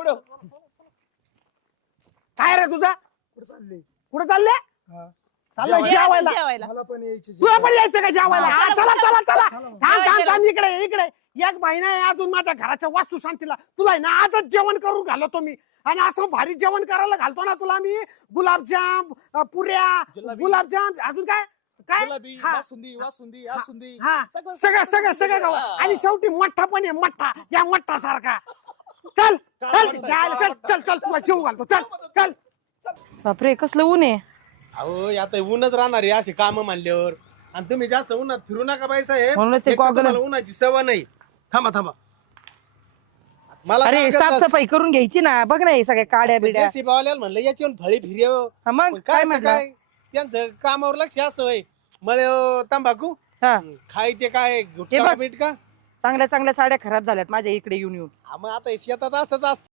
पुढं काय रे तुझा कुठे चालले कुठं चालले हा. चाललंय जेवायला जेवायला मला पण यायचे तुला पण यायचं का जेवायला हा, हा, चला चला चला चला. थांब थांब थांब इकडे इकडे एक महिना आहे अजून माझ्या घराच्या वास्तू शांतीला तुला आहे ना आजच जेवण करून घालतो मी आणि असं भारी जेवण करायला घालतो ना तुला मी गुलाबजाम पुऱ्या जिलेबी. गुलाबजाम अजून काय काय गुलाबी हा. बासुंदी वासुंदी आसुंदी हा सगळं- सगळं सगळं सगळं गाव आणि शेवटी मठ्ठा पण आहे मठ्ठा या मठ्ठा सारखा चल चल चल चल चल चल तुला जेव घालतो चल चल बापरे कसलं ऊन आहे अहो आता ऊनच राहणार आहे असे काम मानल्यावर आणि तुम्ही जास्त उन्हात फिरू नका बाई साहेब म्हणूनच ते एक तर गॉगल- तुम्हाला उन्हाची सवय नाही थांबा थांबा मला अरे साफसफाई करून घ्यायची ना बघ ना हे सगळ्या काड्या बिड्या वाल्याला म्हणलं याच्यावर फळी फिर्या हा, मग काय काय म्हटलं काय त्यांचं कामावर लक्ष असतं वय मळे तंबाखू हा खाय ते काय हे गुटखा बघ. बीट का चांगल्या चांगल्या साड्या खराब झाल्यात माझ्या इकडे येऊन येऊन मग आता शेतात असंच असतं